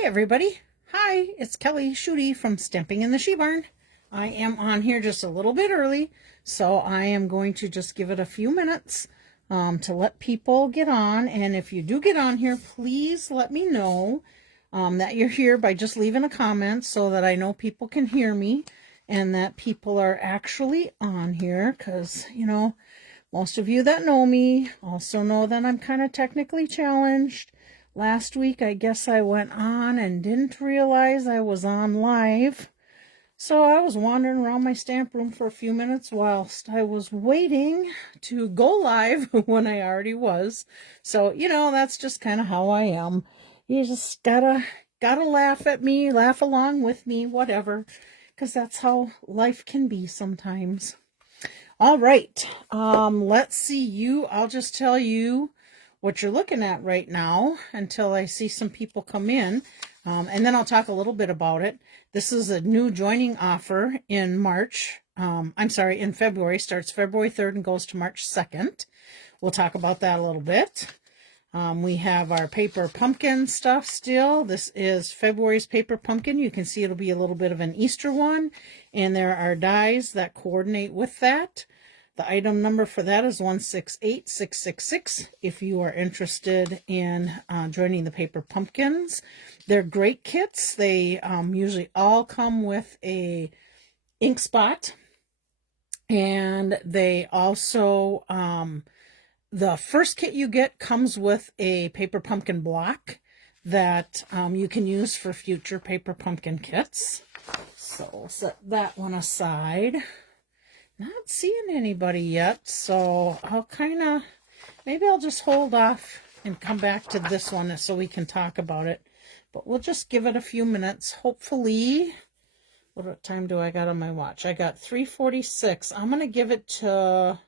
Hey everybody. Hi, it's Kelly Schudi from Stamping in the She Barn. I am on here just a little bit early, so I am going to just give it a few minutes to let people get on. And if you do get on here, please let me know that you're here by just leaving a comment so that I know people can hear me and that people are actually on here, because, you know, most of you that know me also know that I'm kind of technically challenged. Last week, I guess I went on and didn't realize I was on live. So I was wandering around my stamp room for a few minutes whilst I was waiting to go live when I already was. So, you know, that's just kind of how I am. You just gotta laugh at me, laugh along with me, whatever, because that's how life can be sometimes. All right, let's see. I'll just tell you what you're looking at right now until I see some people come in, and then I'll talk a little bit about it. This is a new joining offer in in February. Starts February 3rd and goes to March 2nd. We'll talk about that a little bit. We have our paper pumpkin stuff still. This is February's paper pumpkin. You can see it'll be a little bit of an Easter one, and there are dies that coordinate with that. The item number for that is 168666 if you are interested in joining the paper pumpkins. They're great kits. They usually all come with a ink spot, and they also the first kit you get comes with a paper pumpkin block that you can use for future paper pumpkin kits. So we'll set that one aside. Not seeing anybody yet, so maybe I'll just hold off and come back to this one so we can talk about it. But we'll just give it a few minutes. Hopefully, what time do I got on my watch? I got 3:46. I'm going to give it to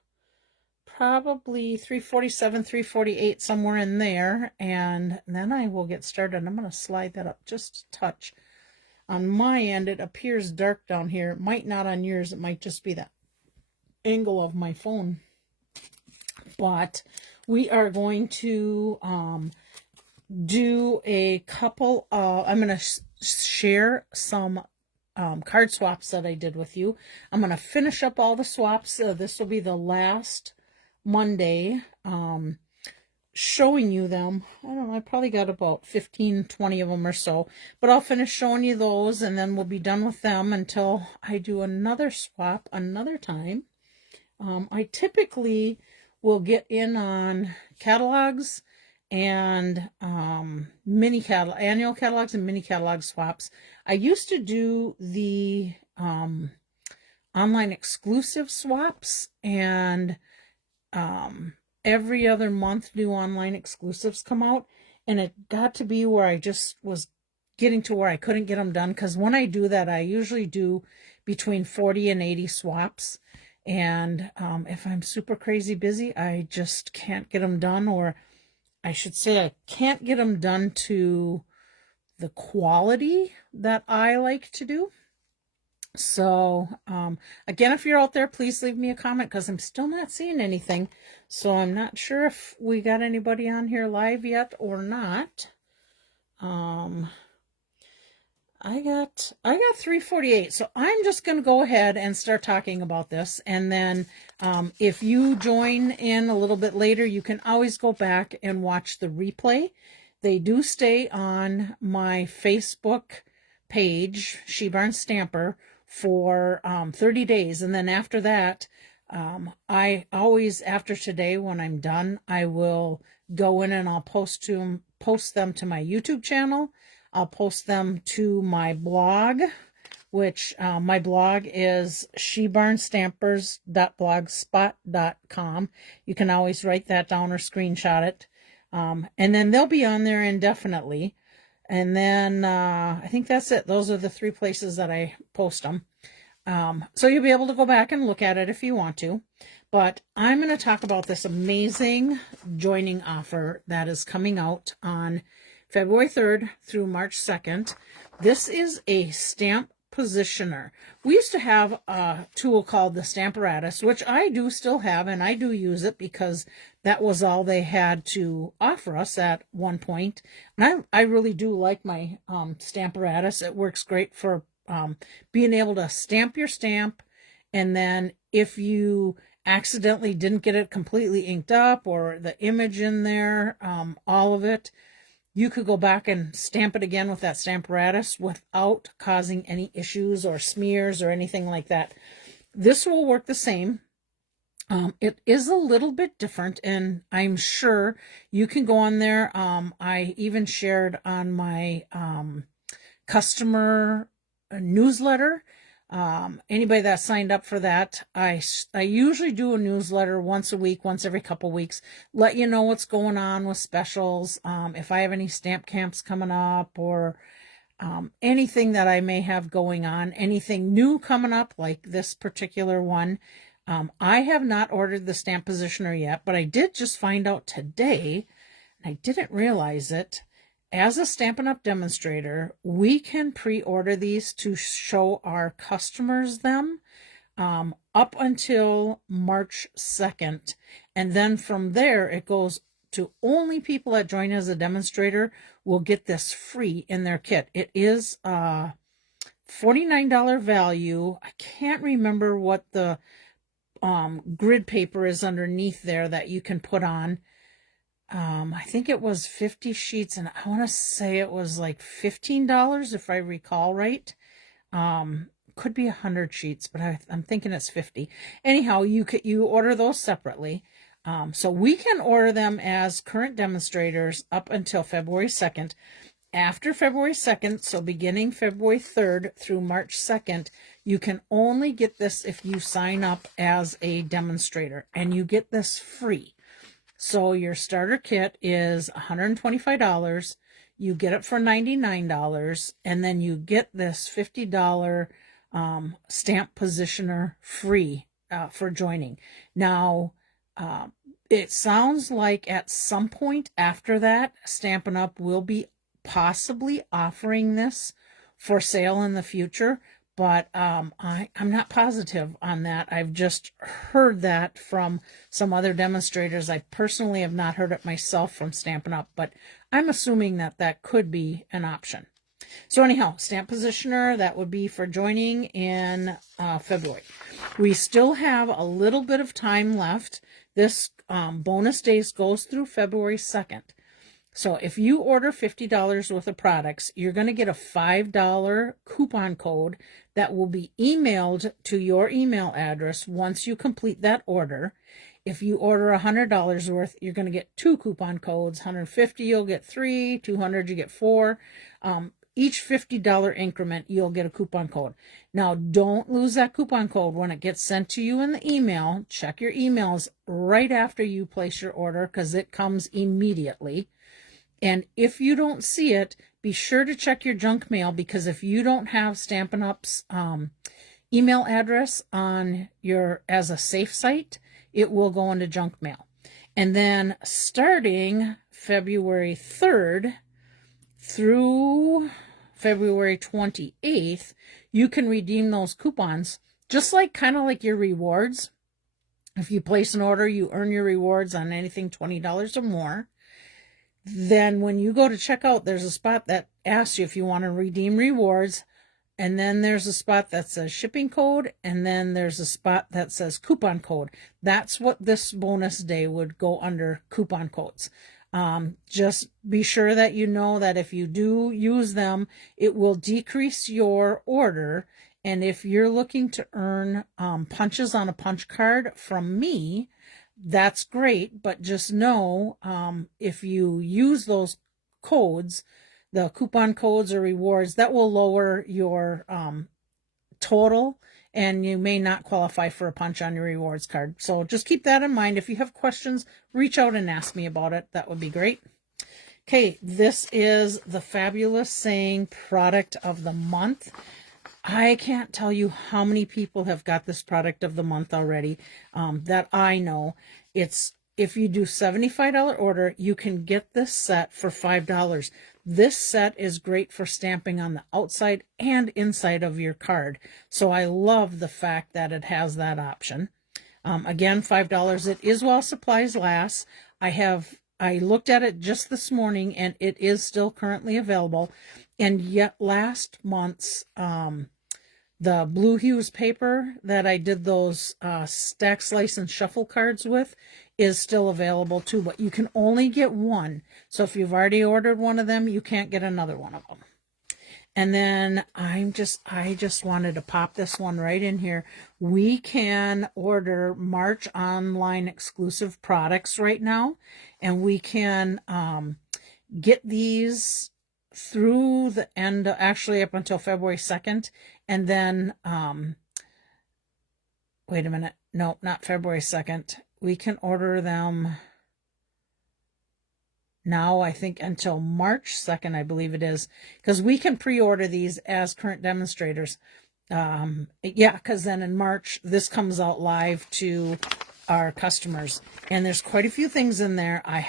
probably 3:47, 3:48, somewhere in there, and then I will get started. I'm going to slide that up just a touch. On my end, it appears dark down here. It might not on yours. It might just be that angle of my phone. But we are going to do a couple of, I'm going to share some card swaps that I did with you. I'm going to finish up all the swaps. This will be the last Monday showing you them. I don't know, I probably got about 15, 20 of them or so, but I'll finish showing you those, and then we'll be done with them until I do another swap another time. I typically will get in on catalogs and annual catalogs and mini catalog swaps. I used to do the online exclusive swaps, and every other month new online exclusives come out, and it got to be where I just was getting to where I couldn't get them done, because when I do that, I usually do between 40 and 80 swaps. And if I'm super crazy busy, I just can't get them done, or I should say I can't get them done to the quality that I like to do. So again, if you're out there, please leave me a comment, because I'm still not seeing anything. So I'm not sure if we got anybody on here live yet or not. I got 3:48, so I'm just going to go ahead and start talking about this, and then if you join in a little bit later, you can always go back and watch the replay. They do stay on my Facebook page, She Barn Stamper, for 30 days, and then after that, I always, after today, when I'm done, I will go in and I'll post them to my YouTube channel. I'll post them to my blog, which my blog is shebarnstampers.blogspot.com. You can always write that down or screenshot it. And then they'll be on there indefinitely. And then I think that's it. Those are the 3 places that I post them. So you'll be able to go back and look at it if you want to. But I'm going to talk about this amazing joining offer that is coming out on February 3rd through March 2nd. This is a stamp Positioner. We used to have a tool called the Stamparatus, which I do still have, and I do use it because that was all they had to offer us at one point. And I really do like my Stamparatus. It works great for being able to stamp your stamp, and then if you accidentally didn't get it completely inked up or the image in there, all of it, you could go back and stamp it again with that Stamparatus without causing any issues or smears or anything like that. This will work the same. It is a little bit different, and I'm sure you can go on there. I even shared on my customer newsletter. Anybody that signed up for that, I usually do a newsletter once a week, once every couple weeks, let you know what's going on with specials, if I have any stamp camps coming up, or anything that I may have going on, anything new coming up like this particular one. I have not ordered the stamp positioner yet, but I did just find out today, and I didn't realize it. As a Stampin' Up! Demonstrator, we can pre-order these to show our customers them up until March 2nd. And then from there, it goes to only people that join as a demonstrator will get this free in their kit. It is a $49 value. I can't remember what the grid paper is underneath there that you can put on. I think it was 50 sheets, and I want to say it was like $15 if I recall right. Could be 100 sheets, but I'm thinking it's 50. Anyhow, you order those separately. So we can order them as current demonstrators up until February 2nd. After February 2nd, so beginning February 3rd through March 2nd, you can only get this if you sign up as a demonstrator, and you get this free. So your starter kit is $125. You get it for $99, and then you get this $50 stamp positioner free for joining. Now, it sounds like at some point after that, Stampin' Up! Will be possibly offering this for sale in the future, but I'm not positive on that. I've just heard that from some other demonstrators. I personally have not heard it myself from Stampin' Up!, but I'm assuming that that could be an option. So anyhow, stamp positioner, that would be for joining in February. We still have a little bit of time left. This bonus days goes through February 2nd. So if you order $50 worth of products, you're going to get a $5 coupon code that will be emailed to your email address once you complete that order. If you order $100 worth, you're going to get 2 coupon codes. $150, you'll get 3. $200, you get 4. Each $50 increment, you'll get a coupon code. Now, don't lose that coupon code when it gets sent to you in the email. Check your emails right after you place your order, because it comes immediately. And if you don't see it, be sure to check your junk mail, because if you don't have Stampin' Up's email address on your as a safe site, it will go into junk mail. And then starting February 3rd through February 28th, you can redeem those coupons, just like kind of like your rewards. If you place an order, you earn your rewards on anything $20 or more. Then when you go to checkout, there's a spot that asks you if you want to redeem rewards, and then there's a spot that says shipping code, and then there's a spot that says coupon code. That's what this bonus day would go under, coupon codes. Just be sure that you know that if you do use them, it will decrease your order. And if you're looking to earn punches on a punch card from me, that's great, but just know if you use those codes, the coupon codes or rewards, that will lower your total, and you may not qualify for a punch on your rewards card. So just keep that in mind. If you have questions, reach out and ask me about it. That would be great. Okay, this is the Fabulous Saying product of the month. I can't tell you how many people have got this product of the month already that I know. It's, if you do $75 order, you can get this set for $5. This set is great for stamping on the outside and inside of your card. So I love the fact that it has that option. Again, $5. It is while supplies last. I looked at it just this morning and it is still currently available. And yet last month's the Blue Hues paper that I did those stack, slice, and shuffle cards with is still available too, but you can only get one. So if you've already ordered one of them, you can't get another one of them. And then I just wanted to pop this one right in here. We can order March online exclusive products right now, and we can get these through the end, actually up until February 2nd. And then, wait a minute. No, not February 2nd. We can order them now, I think, until March 2nd, I believe it is, because we can pre-order these as current demonstrators. Yeah, because then in March, this comes out live to our customers. And there's quite a few things in there. I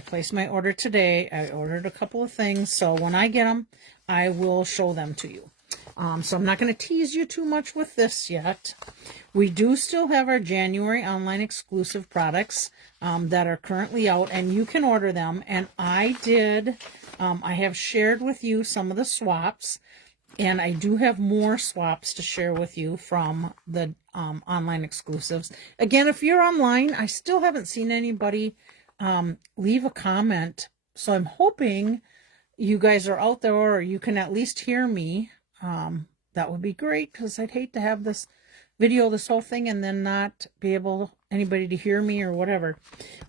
placed my order today. I ordered a couple of things. So when I get them, I will show them to you. So I'm not going to tease you too much with this yet. We do still have our January online exclusive products that are currently out, and you can order them. And I have shared with you some of the swaps, and I do have more swaps to share with you from the online exclusives. Again, if you're online, I still haven't seen anybody leave a comment. So I'm hoping you guys are out there, or you can at least hear me. That would be great, because I'd hate to have this whole thing, and then not be able anybody to hear me or whatever.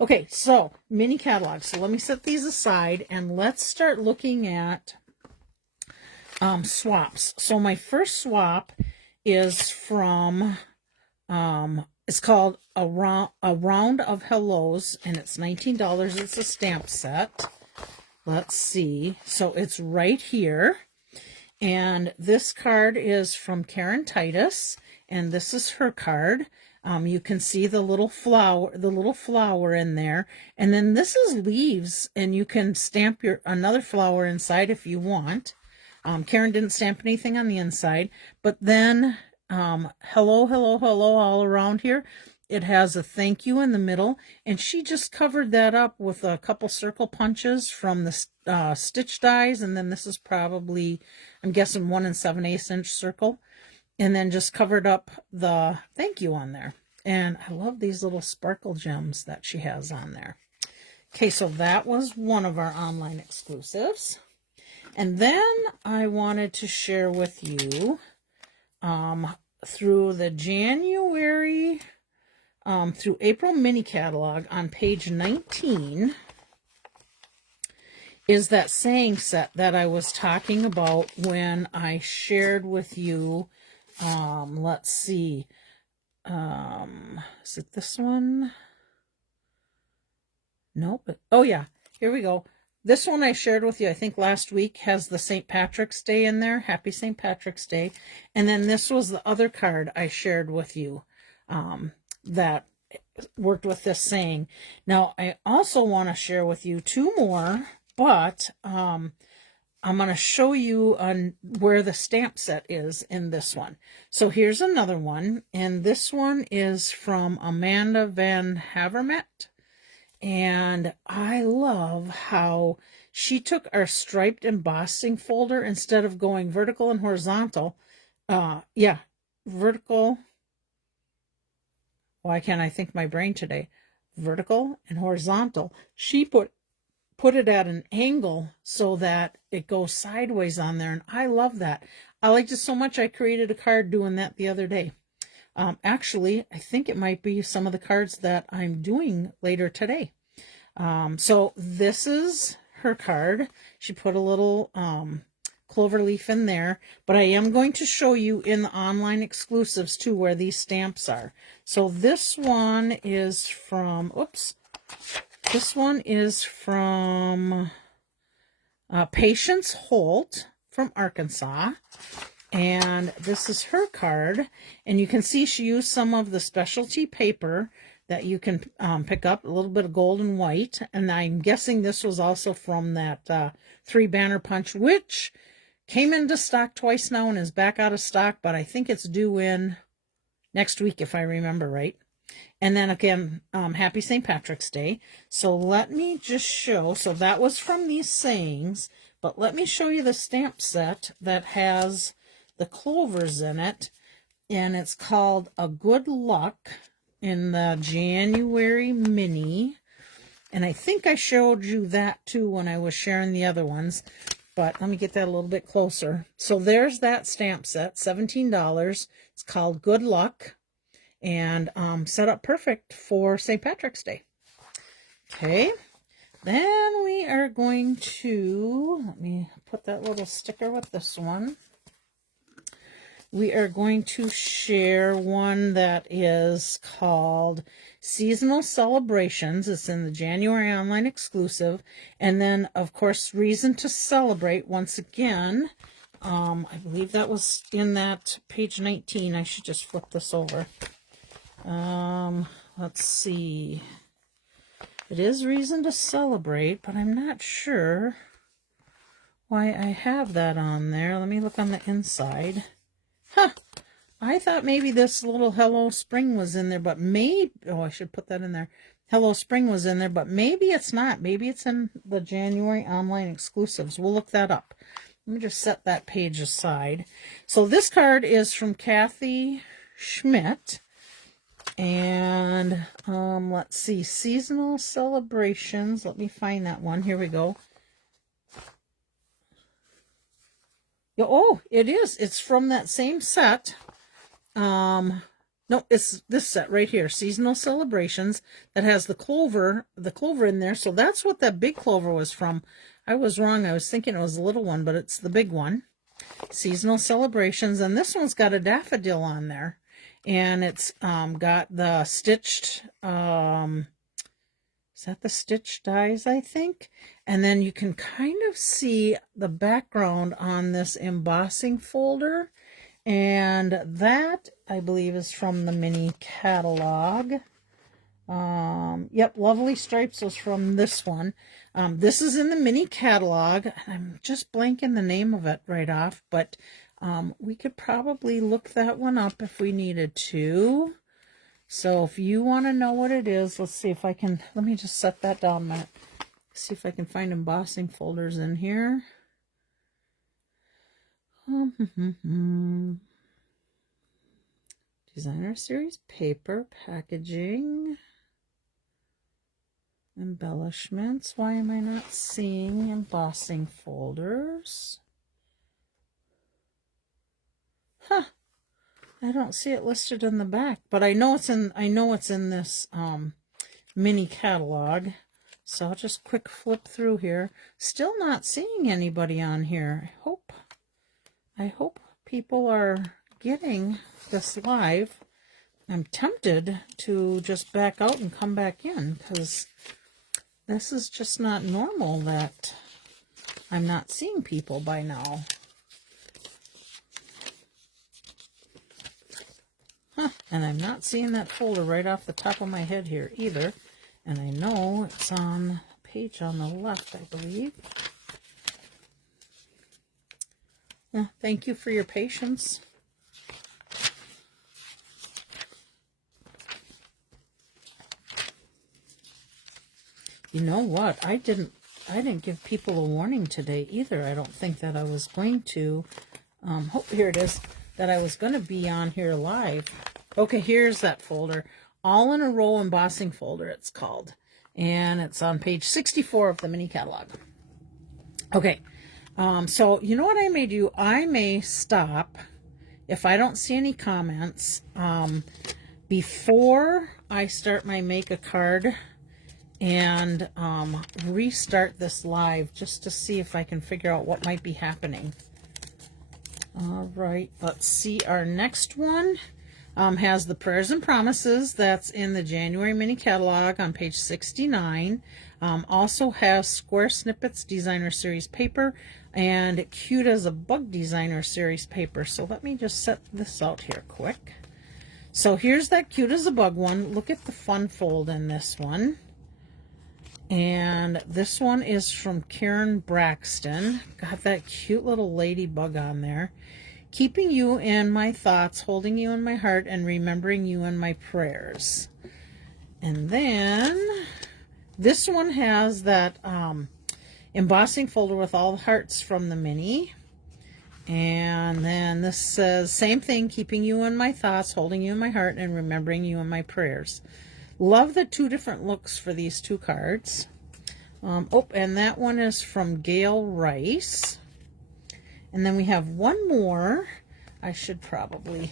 Okay, so mini catalogs. So let me set these aside and let's start looking at swaps. So my first swap is from it's called a round of hellos, and it's $19. It's a stamp set. Let's see. So it's right here. And this card is from Karen Titus, and this is her card. You can see the little flower in there. And then this is leaves, and you can stamp another flower inside if you want. Karen didn't stamp anything on the inside, but then hello, hello, hello all around here. It has a thank you in the middle, and she just covered that up with a couple circle punches from the stitch dies, and then this is probably, I'm guessing, 1 7/8 inch circle, and then just covered up the thank you on there. And I love these little sparkle gems that she has on there. Okay, so that was one of our online exclusives. And then I wanted to share with you through the January through April mini catalog on page 19 is that saying set that I was talking about when I shared with you. Let's see. Is it this one? Nope. Oh yeah, here we go. This one I shared with you, I think last week, has the St. Patrick's Day in there. Happy St. Patrick's Day. And then this was the other card I shared with you that worked with this saying. Now, I also want to share with you two more, but I'm going to show you where the stamp set is in this one. So here's another one, and this one is from Amanda Van Havermet. And I love how she took our striped embossing folder, instead of going vertical and horizontal. Vertical. Why can't I think my brain today? Vertical and horizontal. She put it at an angle so that it goes sideways on there. And I love that. I liked it so much I created a card doing that the other day. Actually, I think it might be some of the cards that I'm doing later today. So this is her card. She put a little clover leaf in there, but I am going to show you in the online exclusives too where these stamps are. So this one is from, Patience Holt from Arkansas. And this is her card, and you can see she used some of the specialty paper that you can pick up, a little bit of gold and white. And I'm guessing this was also from that 3 banner punch, which came into stock twice now and is back out of stock, but I think it's due in next week if I remember right. And then again, happy St. Patrick's Day. So let me just show, so that was from these sayings, but let me show you the stamp set that has the clovers in it, and it's called A Good Luck in the January mini. And I think I showed you that too when I was sharing the other ones, but let me get that a little bit closer. So there's that stamp set, $17. It's called Good Luck, and set up perfect for St. Patrick's Day. Okay, then we are going to, let me put that little sticker with this one. We are going to share one that is called Seasonal Celebrations. It's in the January online exclusive. And then, of course, Reason to Celebrate once again. I believe that was in that page 19. I should just flip this over. Let's see. It is Reason to Celebrate, but I'm not sure why I have that on there. Let me look on the inside. Huh. I thought maybe this little Hello Spring was in there, but maybe, oh, I should put that in there. Hello Spring was in there, but maybe it's not. Maybe it's in the January online exclusives. We'll look that up. Let me just set that page aside. So this card is from Kathy Schmidt. And let's see, Seasonal Celebrations. Let me find that one. Here we go. Oh, it is. It's from that same set. No, it's this set right here, Seasonal Celebrations, that has the clover in there. So that's what that big clover was from. I was wrong. I was thinking it was the little one, but it's the big one. Seasonal Celebrations, and this one's got a daffodil on there. And it's got the stitched, is that the stitched dies, I think? And then you can kind of see the background on this embossing folder. And that, I believe, is from the mini catalog. Yep, Lovely Stripes was from this one. This is in the mini catalog. I'm just blanking the name of it right off, but we could probably look that one up if we needed to. So if you want to know what it is, let's see if I can, let me just set that down a minute. See if I can find embossing folders in here. Designer Series paper, packaging, embellishments. Why am I not seeing embossing folders? Huh. I don't see it listed in the back, but I know it's in this mini catalog. So I'll just quick flip through here. Still not seeing anybody on here. I hope people are getting this live. I'm tempted to just back out and come back in because this is just not normal that I'm not seeing people by now. Huh, and I'm not seeing that folder right off the top of my head here either. And I know it's on the page on the left, I believe. Yeah, thank you for your patience. You know what? I didn't give people a warning today either. I don't think that I was going to. Oh, here it is. That I was going to be on here live. Okay, here's that folder. All in a Row embossing folder, it's called. And it's on page 64 of the mini catalog. Okay, so you know what I may do? I may stop if I don't see any comments before I start my make a card and restart this live just to see if I can figure out what might be happening. All right, let's see. Our next one has the Prayers and Promises. That's in the January mini catalog on page 69. Also has Square Snippets Designer Series paper and Cute as a Bug Designer Series paper. So let me just set this out here quick. So here's that cute as a bug one. Look at the fun fold in this one. And this one is from Karen Braxton. Got that cute little ladybug on there. Keeping you in my thoughts, holding you in my heart, and remembering you in my prayers. And then this one has that embossing folder with all the hearts from the mini. And then this says, same thing, keeping you in my thoughts, holding you in my heart, and remembering you in my prayers. Love the two different looks for these two cards. Oh, and that one is from Gail Rice. And then we have one more. I should probably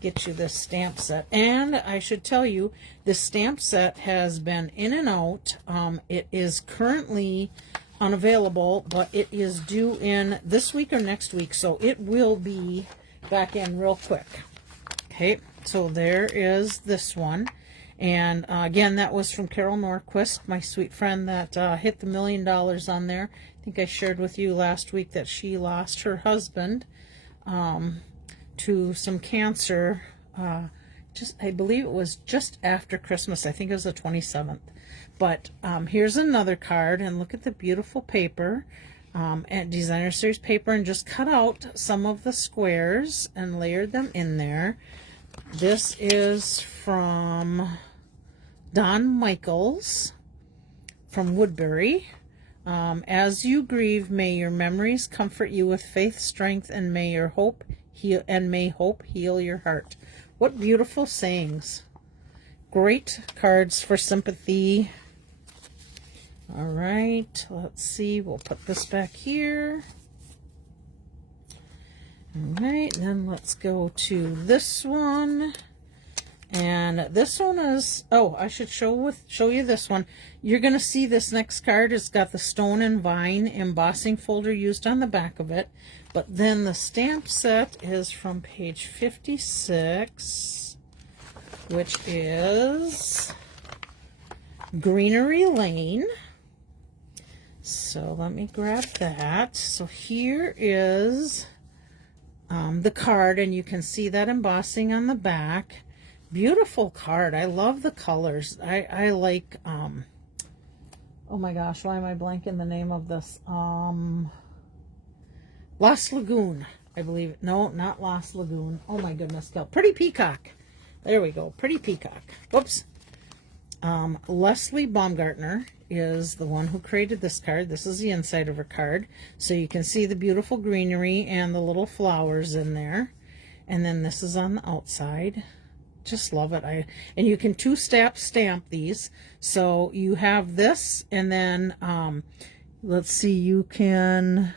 get you this stamp set. And I should tell you, this stamp set has been in and out. It is currently unavailable, but it is due in this week or next week, so it will be back in real quick. Okay, so there is this one. And again, that was from Carol Norquist, my sweet friend that hit the $1 million on there. I think I shared with you last week that she lost her husband to some cancer. I believe it was just after Christmas. I think it was the 27th. But here's another card, and look at the beautiful paper, and designer series paper, and just cut out some of the squares and layered them in there. This is from Don Michaels from Woodbury. As you grieve, may your memories comfort you with faith, strength, and may your hope heal your heart. What beautiful sayings. Great cards for sympathy. All right, let's see. We'll put this back here. All right, then let's go to this one. And this one is, oh, I should show you this one. You're going to see this next card. It's got the Stone and Vine embossing folder used on the back of it. But then the stamp set is from page 56, which is Greenery Lane. So let me grab that. So here is the card, and you can see that embossing on the back. Beautiful card. I love the colors. I like, oh my gosh, why am I blanking the name of this? Lost Lagoon, I believe. No, not Lost Lagoon. Oh my goodness, Pretty Peacock. There we go, Pretty Peacock. Whoops. Leslie Baumgartner is the one who created this card. This is the inside of her card. So you can see the beautiful greenery and the little flowers in there. And then this is on the outside. Just love it. And you can two-step stamp these. So you have this, and then let's see, you can,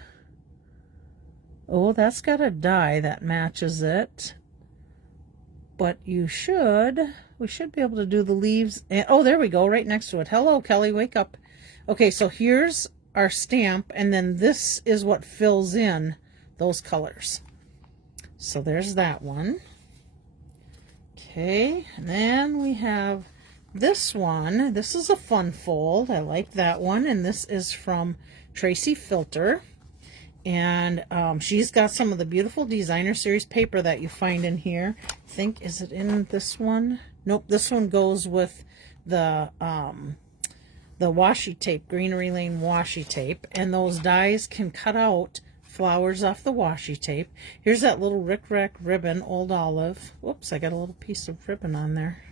oh, that's got a die that matches it. But we should be able to do the leaves. And, oh, there we go, right next to it. Hello, Kelly, wake up. Okay, so here's our stamp, and then this is what fills in those colors. So there's that one. Okay, and then we have this one. This is a fun fold. I like that one, and this is from Tracy Filter. And she's got some of the beautiful designer series paper that you find in here. I think, is it in this one? Nope, this one goes with the washi tape, Greenery Lane washi tape. And those dies can cut out flowers off the washi tape. Here's that little Rick Rack ribbon, Old Olive. Whoops, I got a little piece of ribbon on there.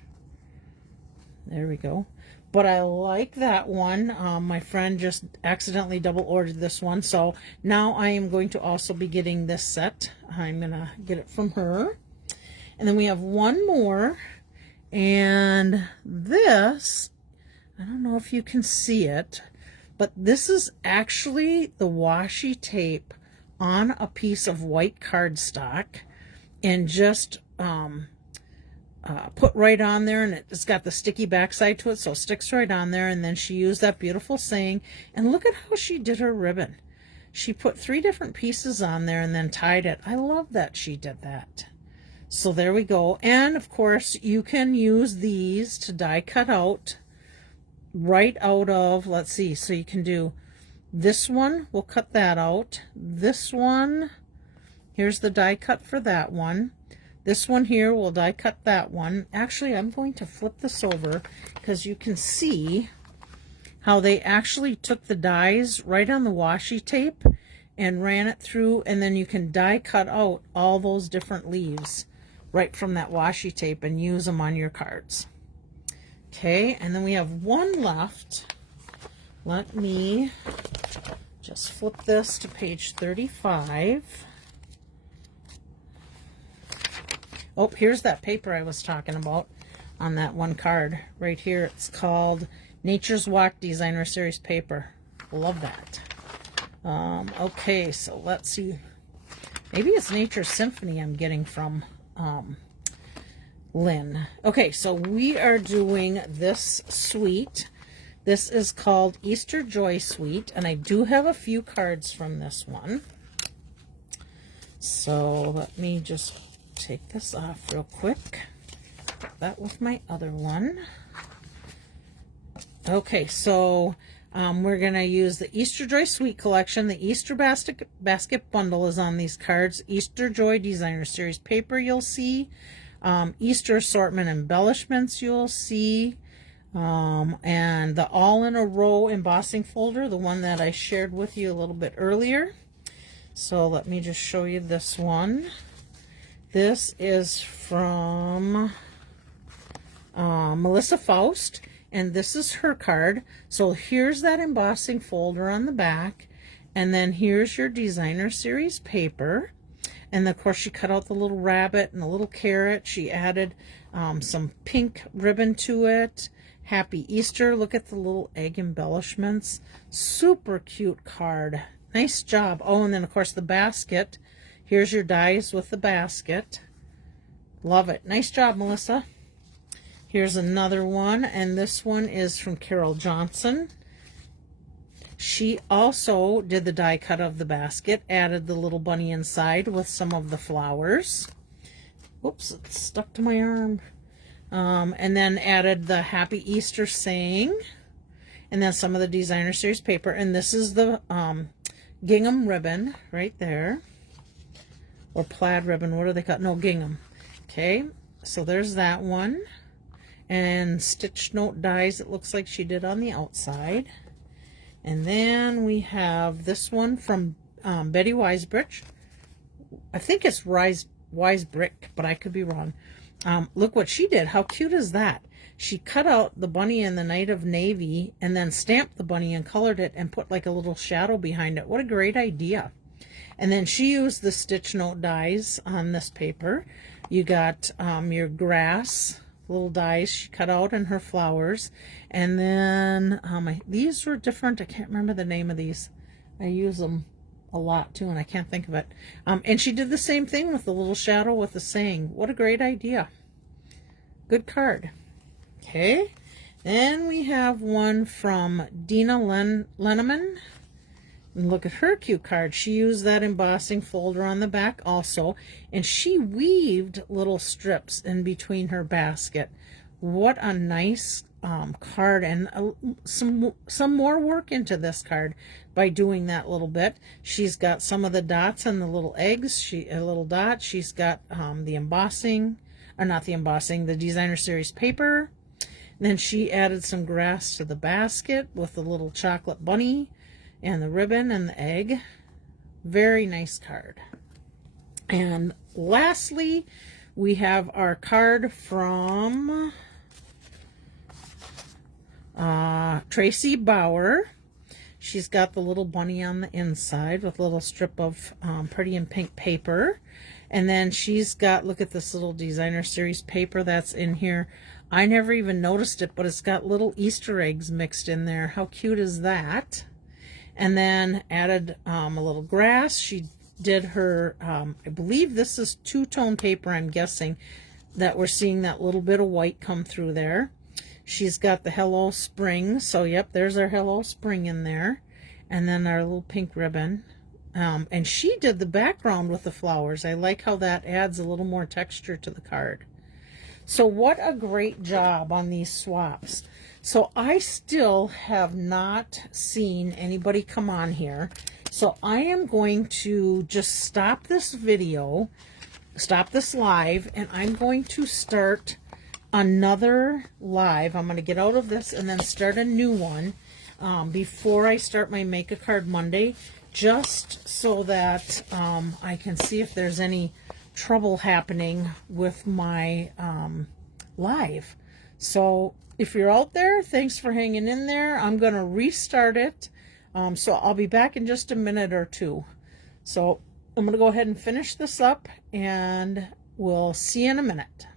There we go. But I like that one. My friend just accidentally double ordered this one. So now I am going to also be getting this set. I'm going to get it from her. And then we have one more. And this, I don't know if you can see it, but this is actually the washi tape on a piece of white cardstock, and just put right on there, and it's got the sticky backside to it, so it sticks right on there. And then she used that beautiful saying, and look at how she did her ribbon. She put 3 different pieces on there and then tied it. I love that she did that. So there we go. And of course you can use these to die cut out right out of, let's see, so you can do this one, we'll cut that out. This one, here's the die cut for that one. This one here, we'll die cut that one. Actually, I'm going to flip this over because you can see how they actually took the dies right on the washi tape and ran it through, and then you can die cut out all those different leaves right from that washi tape and use them on your cards. Okay, and then we have one left. Let me just flip this to page 35. Oh, here's that paper I was talking about on that one card right here. It's called Nature's Walk Designer Series paper. Love that. Okay, so let's see. Maybe it's Nature's Symphony I'm getting from Lynn. Okay, so we are doing this suite. This is called Easter Joy Suite, and I do have a few cards from this one. So let me just take this off real quick. Put that with my other one. Okay, so we're going to use the Easter Joy Suite collection. The Easter basket bundle is on these cards. Easter Joy Designer Series paper you'll see. Easter assortment embellishments you'll see. And the all in a row embossing folder, the one that I shared with you a little bit earlier. So let me just show you this one. This is from Melissa Faust, and this is her card. So here's that embossing folder on the back, and then here's your Designer Series paper. And of course she cut out the little rabbit and a little carrot. She added some pink ribbon to it. Happy Easter. Look at the little egg embellishments. Super cute card. Nice job. Oh, and then of course the basket. Here's your dies with the basket. Love it. Nice job, Melissa. Here's another one, and this one is from Carol Johnson. She also did the die cut of the basket, added the little bunny inside with some of the flowers. Oops, it's stuck to my arm. And then added the Happy Easter saying, and then some of the Designer Series paper. And this is the gingham ribbon right there. Or plaid ribbon, what do they call it? No, gingham. Okay, so there's that one. And stitch note dies, it looks like she did on the outside. And then we have this one from Betty Weisbrich. I think it's Weisbrich, but I could be wrong. Look what she did. How cute is that? She cut out the bunny in the Night of Navy and then stamped the bunny and colored it and put like a little shadow behind it. What a great idea. And then she used the stitch note dies on this paper. You got your grass, little dies she cut out, and her flowers. And then these were different. I can't remember the name of these. I use them a lot too, and I can't think of it. And she did the same thing with the little shadow with the saying. What a great idea. Good card. Okay. Then we have one from Dina Lenneman. And look at her cute card. She used that embossing folder on the back also, and she weaved little strips in between her basket. What a nice card, and some more work into this card by doing that little bit. She's got some of the dots and the little eggs. A little dot. She's got the embossing, or not the embossing, the Designer Series paper. And then she added some grass to the basket with the little chocolate bunny and the ribbon and the egg. Very nice card. And lastly, we have our card from Tracy Bauer. She's got the little bunny on the inside with a little strip of pretty in pink paper. And then she's got, look at this little Designer Series paper that's in here. I never even noticed it, but it's got little Easter eggs mixed in there. How cute is that? And then added a little grass. She did her, I believe this is two-tone paper, I'm guessing, that we're seeing that little bit of white come through there. She's got the Hello Spring. So, yep, there's our Hello Spring in there. And then our little pink ribbon. And she did the background with the flowers. I like how that adds a little more texture to the card. So what a great job on these swaps. So I still have not seen anybody come on here. So I am going to just stop this video stop this live, and I'm going to start another live. I'm going to get out of this and then start a new one before I start my Make a Card Monday, just so that I can see if there's any trouble happening with my live. So if you're out there, thanks for hanging in there. I'm going to restart it. So I'll be back in just a minute or two. So I'm going to go ahead and finish this up, and we'll see you in a minute.